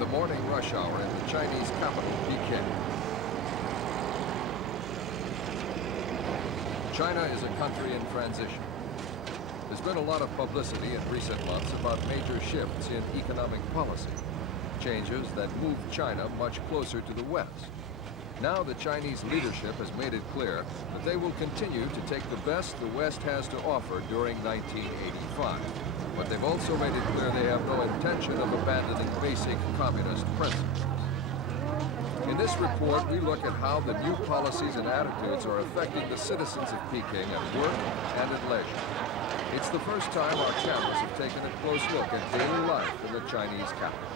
The morning rush hour in the Chinese capital, Peking. China is a country in transition. There's been a lot of publicity in recent months about major shifts in economic policy, changes that move China much closer to the West. Now the Chinese leadership has made it clear that they will continue to take the best the West has to offer during 1985. But they've also made it clear they have no intention of abandoning basic communist principles. In this report, we look at how the new policies and attitudes are affecting the citizens of Peking at work and at leisure. It's the first time our cameras have taken a close look at daily life in the Chinese capital.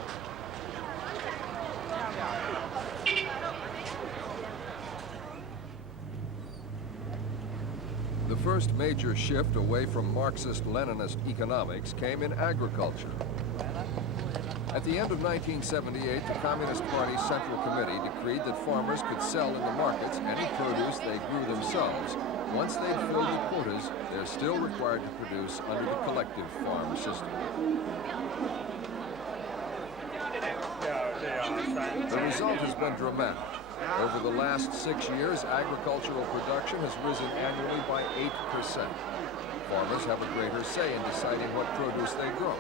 The first major shift away from Marxist-Leninist economics came in agriculture. At the end of 1978, the Communist Party's Central Committee decreed that farmers could sell in the markets any produce they grew themselves. Once they'd filled the quotas, they're still required to produce under the collective farm system. The result has been dramatic. Over the last 6 years, agricultural production has risen annually by 8%. Farmers have a greater say in deciding what produce they grow,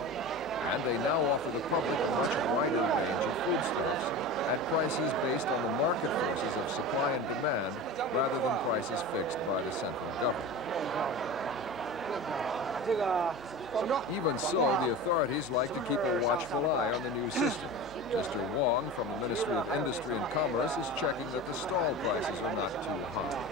and they now offer the public a much wider range of foodstuffs at prices based on the market forces of supply and demand rather than prices fixed by the central government. Even so, the authorities like to keep a watchful eye on the new system. Mr. Wong from the Ministry of Industry and Commerce is checking that the stall prices are not too high.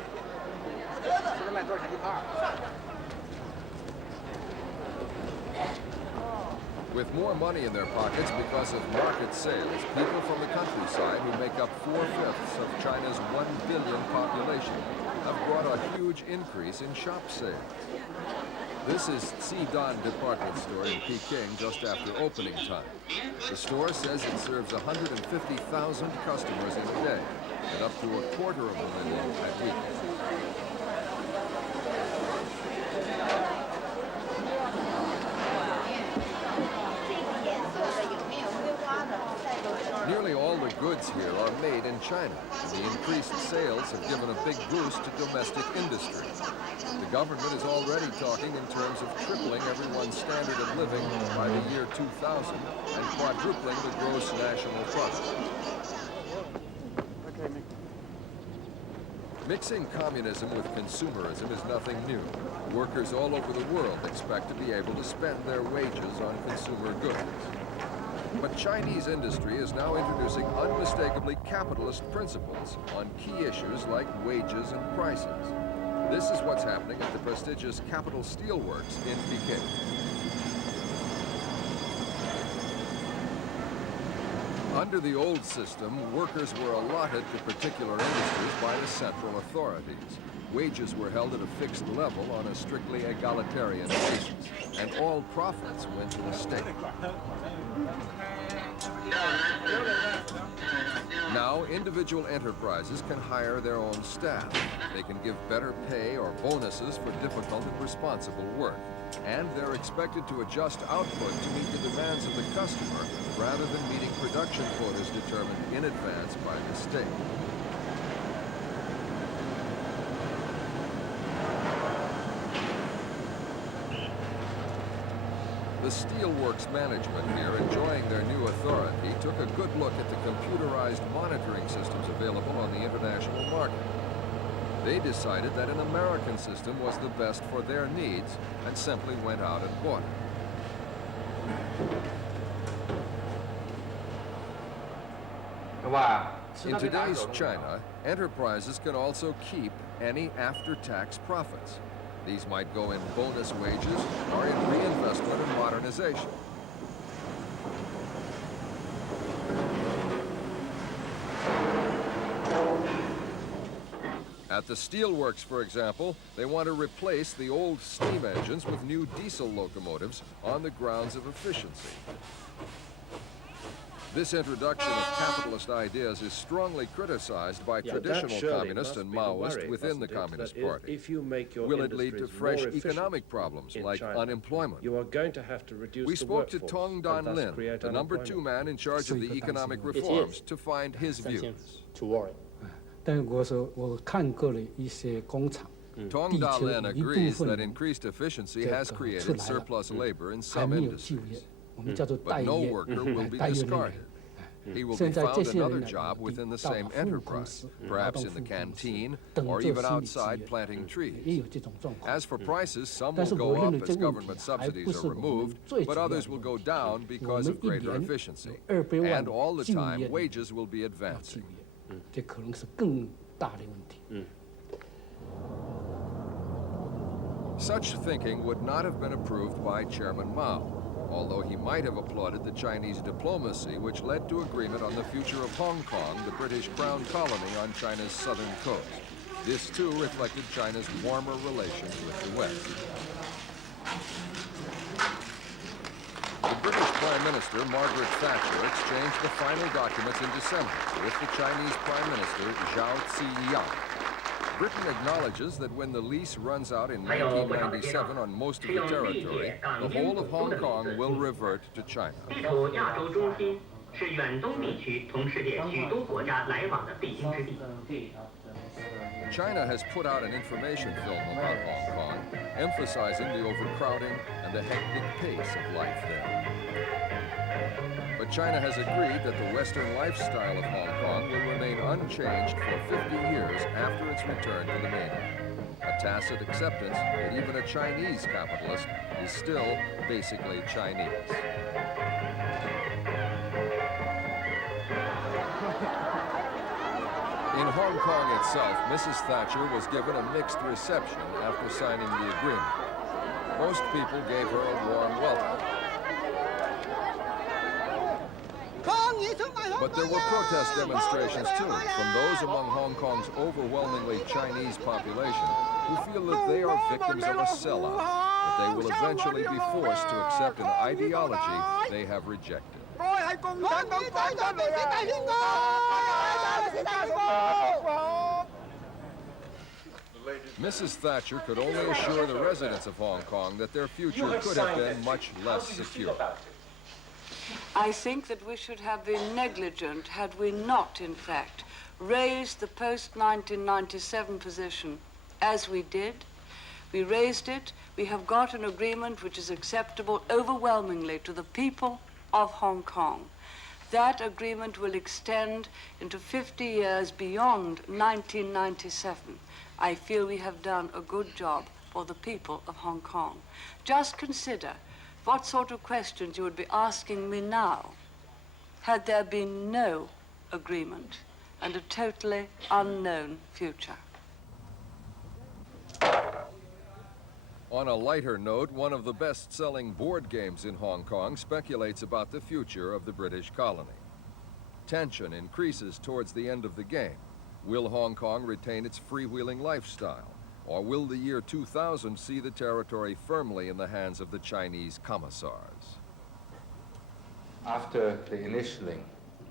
With more money in their pockets because of market sales, people from the countryside, who make up 4/5 of China's 1 billion population, have brought a huge increase in shop sales. This is Xidan department store in Peking just after opening time. The store says it serves 150,000 customers in a day, and up to 250,000 at weekend. Nearly all the goods here are made in China, and the increased sales have given a big boost to domestic industry. The government is already talking in terms of tripling everyone's standard of living by the year 2000 and quadrupling the gross national product. Mixing communism with consumerism is nothing new. Workers all over the world expect to be able to spend their wages on consumer goods. But Chinese industry is now introducing unmistakably capitalist principles on key issues like wages and prices. This is what's happening at the prestigious Capital Steelworks in Peking. Under the old system, workers were allotted to particular industries by the central authorities. Wages were held at a fixed level on a strictly egalitarian basis, and all profits went to the state. Now, individual enterprises can hire their own staff. They can give better pay or bonuses for difficult and responsible work. And they're expected to adjust output to meet the demands of the customer rather than meeting production quotas determined in advance by the state. The steelworks management here, enjoying their new authority, took a good look at the computerized monitoring systems available on the international market. They decided that an American system was the best for their needs and simply went out and bought it. In today's China, enterprises can also keep any after-tax profits. These might go in bonus wages or in reinvestment and modernization. At the steelworks, for example, they want to replace the old steam engines with new diesel locomotives on the grounds of efficiency. This introduction of capitalist ideas is strongly criticized by traditional communists and Maoists within the Communist Party. Will it lead to fresh economic problems like unemployment? You are going to have to reduce we spoke to Tong Da Lin, the #2 man in charge of the economic reforms, to find his views. Tong Da Lin agrees that increased efficiency has created surplus labor in some industries. But no worker will be discarded. He will be found another job within the same enterprise, perhaps in the canteen or even outside planting trees. As for prices, some will go up as government subsidies are removed, but others will go down because of greater efficiency. And all the time, wages will be advancing. Such thinking would not have been approved by Chairman Mao, although he might have applauded the Chinese diplomacy which led to agreement on the future of Hong Kong, the British Crown colony on China's southern coast. This too reflected China's warmer relations with the West. The British Prime Minister, Margaret Thatcher, exchanged the final documents in December with the Chinese Prime Minister, Zhao Ziyang. Britain acknowledges that when the lease runs out in 1997 on most of the territory, the whole of Hong Kong will revert to China. China has put out an information film about Hong Kong, emphasizing the overcrowding and the hectic pace of life there. But China has agreed that the Western lifestyle of Hong Kong will remain unchanged for 50 years after its return to the mainland. A tacit acceptance that even a Chinese capitalist is still basically Chinese. In Hong Kong itself, Mrs. Thatcher was given a mixed reception after signing the agreement. Most people gave her a warm welcome. But there were protest demonstrations too, from those among Hong Kong's overwhelmingly Chinese population who feel that they are victims of a sellout, that they will eventually be forced to accept an ideology they have rejected. Mrs. Thatcher could only assure the residents of Hong Kong that their future could have been much less secure. I think that we should have been negligent had we not, in fact, raised the post-1997 position as we did. We raised it. We have got an agreement which is acceptable overwhelmingly to the people of Hong Kong. That agreement will extend into 50 years beyond 1997. I feel we have done a good job for the people of Hong Kong. Just consider what sort of questions you would be asking me now had there been no agreement and a totally unknown future. On a lighter note, one of the best-selling board games in Hong Kong speculates about the future of the British colony. Tension increases towards the end of the game. Will Hong Kong retain its freewheeling lifestyle? Or will the year 2000 see the territory firmly in the hands of the Chinese commissars? After the initialing,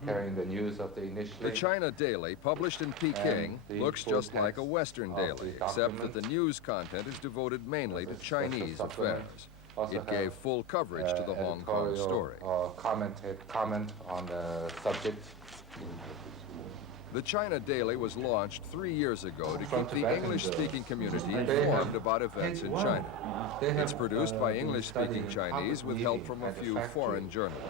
carrying the news of the initialing... The China Daily, published in Peking, looks just like a Western daily, except that the news content is devoted mainly to Chinese affairs. It gave full coverage to the Hong Kong story. Comment on the subject. The China Daily was launched 3 years ago to keep the English-speaking community informed about events in China. It's produced by English-speaking Chinese with help from a few foreign journalists.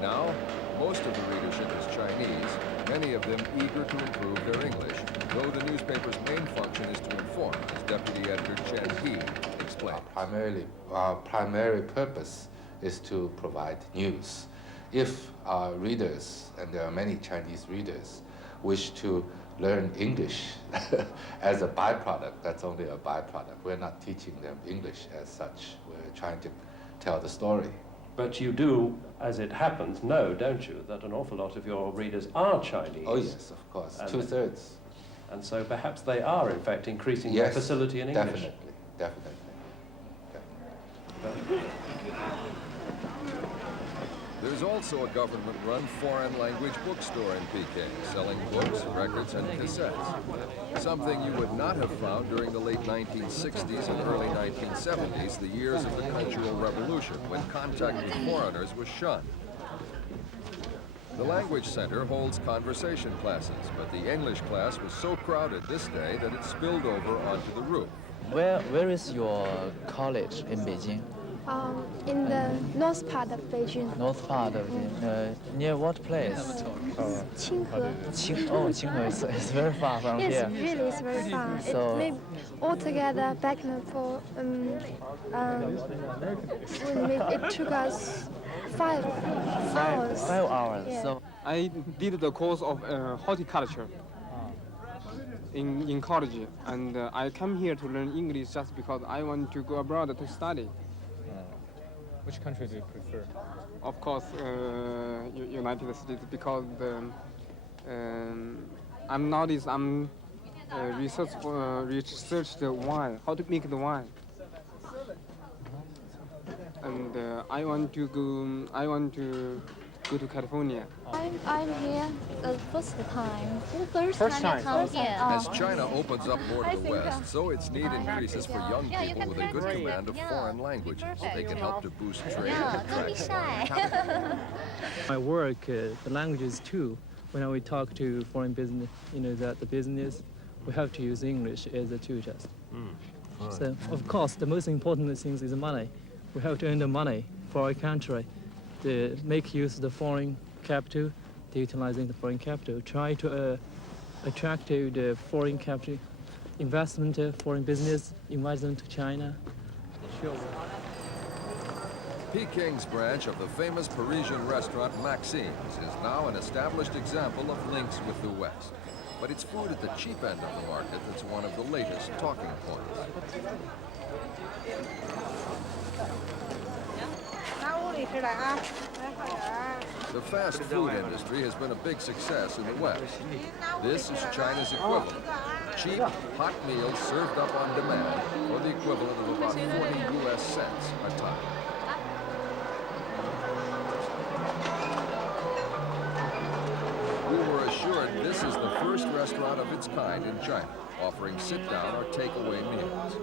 Now, most of the readership is Chinese, many of them eager to improve their English, though the newspaper's main function is to inform, as Deputy Editor Chen He explained. Our primary purpose is to provide news. If our readers, and there are many Chinese readers, wish to learn English as a byproduct, that's only a byproduct. We're not teaching them English as such. We're trying to tell the story. But you do, as it happens, know, don't you, that an awful lot of your readers are Chinese? Oh yes, of course, and 2/3. And so perhaps they are, in fact, increasing their facility in English. Definitely. There There's also a government-run foreign language bookstore in Peking, selling books, records, and cassettes. Something you would not have found during the late 1960s and early 1970s, the years of the Cultural Revolution, when contact with foreigners was shunned. The Language Center holds conversation classes, but the English class was so crowded this day that it spilled over onto the roof. Where is your college in Beijing? In the north part of Beijing. North part of Beijing. Near what place? Qinghe. Qinghe is very far from Yes, here. really, it's very far. So- It may altogether back and forth. It took us 5 hours. 5 hours. Yeah. So I did the course of horticulture in college, and I came here to learn English just because I want to go abroad to study. Which country do you prefer? Of course, United States, because I'm research the wine, how to make the wine, and I want to go to California. I'm here the first time. First time. Come here. As China opens up more to the West, so its need increases for young people with a good command of foreign languages. They can help to boost trade Yeah, and don't be attract shy. My work, the languages too. When we talk to foreign business, that the business, we have to use English as a tool just. So, of course, the most important thing is money. We have to earn the money for our country, to make use of the foreign capital, utilizing the foreign capital, try to attract the foreign capital investment, foreign business, invite them to China. Sure. Peking's branch of the famous Parisian restaurant Maxime's is now an established example of links with the West. But it's food at the cheap end of the market that's one of the latest talking points. The fast food industry has been a big success in the West. This is China's equivalent. Cheap, hot meals served up on demand for the equivalent of about 40 US cents a ton. We were assured this is the first restaurant of its kind in China, offering sit-down or take-away meals.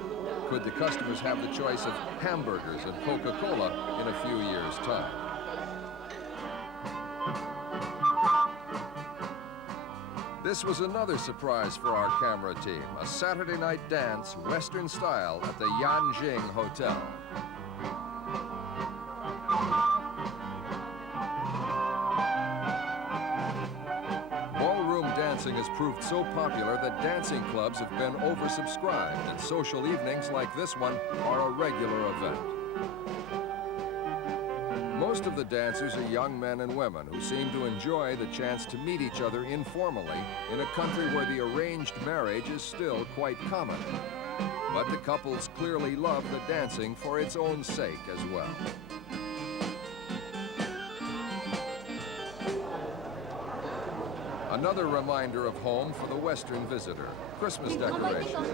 Could the customers have the choice of hamburgers and Coca-Cola in a few years' time? This was another surprise for our camera team, a Saturday night dance, Western style, at the Yanjing Hotel. Ballroom dancing has proved so popular that dancing clubs have been oversubscribed, and social evenings like this one are a regular event. Most of the dancers are young men and women who seem to enjoy the chance to meet each other informally in a country where the arranged marriage is still quite common. But the couples clearly love the dancing for its own sake as well. Another reminder of home for the Western visitor, Christmas decorations.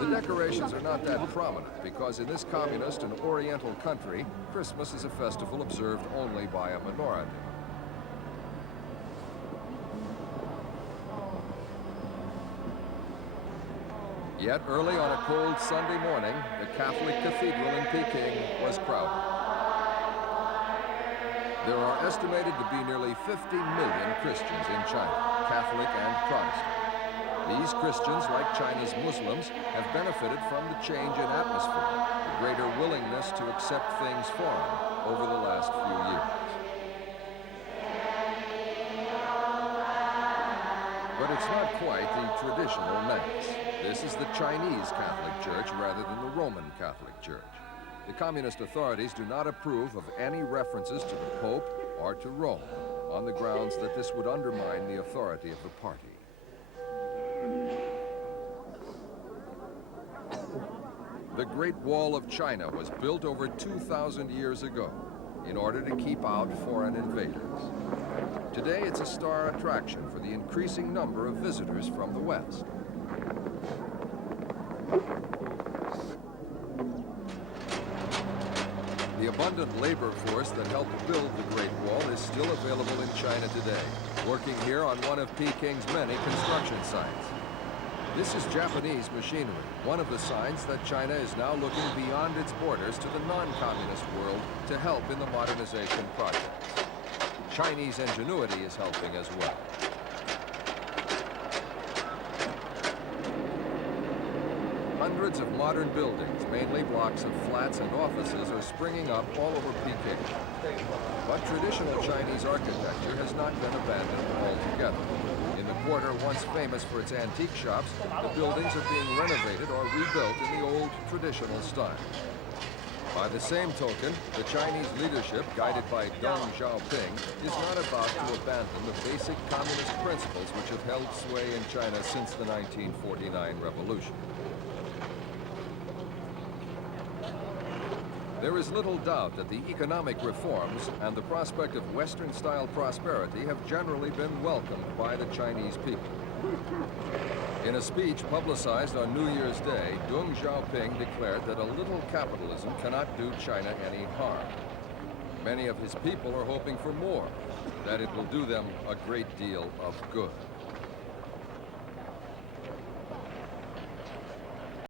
The decorations are not that prominent because in this communist and oriental country, Christmas is a festival observed only by a minority. Yet early on a cold Sunday morning, the Catholic Cathedral in Peking was crowded. There are estimated to be nearly 50 million Christians in China, Catholic and Protestant. These Christians, like China's Muslims, have benefited from the change in atmosphere, the greater willingness to accept things foreign over the last few years. But it's not quite the traditional Mass. This is the Chinese Catholic Church rather than the Roman Catholic Church. The communist authorities do not approve of any references to the Pope or to Rome, on the grounds that this would undermine the authority of the party. The Great Wall of China was built over 2,000 years ago in order to keep out foreign invaders. Today, it's a star attraction for the increasing number of visitors from the West. The abundant labor force that helped build the Great Wall is still available in China today, working here on one of Peking's many construction sites. This is Japanese machinery, one of the signs that China is now looking beyond its borders to the non-communist world to help in the modernization projects. Chinese ingenuity is helping as well. Hundreds of modern buildings, mainly blocks of flats and offices, are springing up all over Peking. But traditional Chinese architecture has not been abandoned altogether. In the quarter once famous for its antique shops, the buildings are being renovated or rebuilt in the old traditional style. By the same token, the Chinese leadership, guided by Deng Xiaoping, is not about to abandon the basic communist principles which have held sway in China since the 1949 revolution. There is little doubt that the economic reforms and the prospect of Western-style prosperity have generally been welcomed by the Chinese people. In a speech publicized on New Year's Day, Deng Xiaoping declared that a little capitalism cannot do China any harm. Many of his people are hoping for more, that it will do them a great deal of good.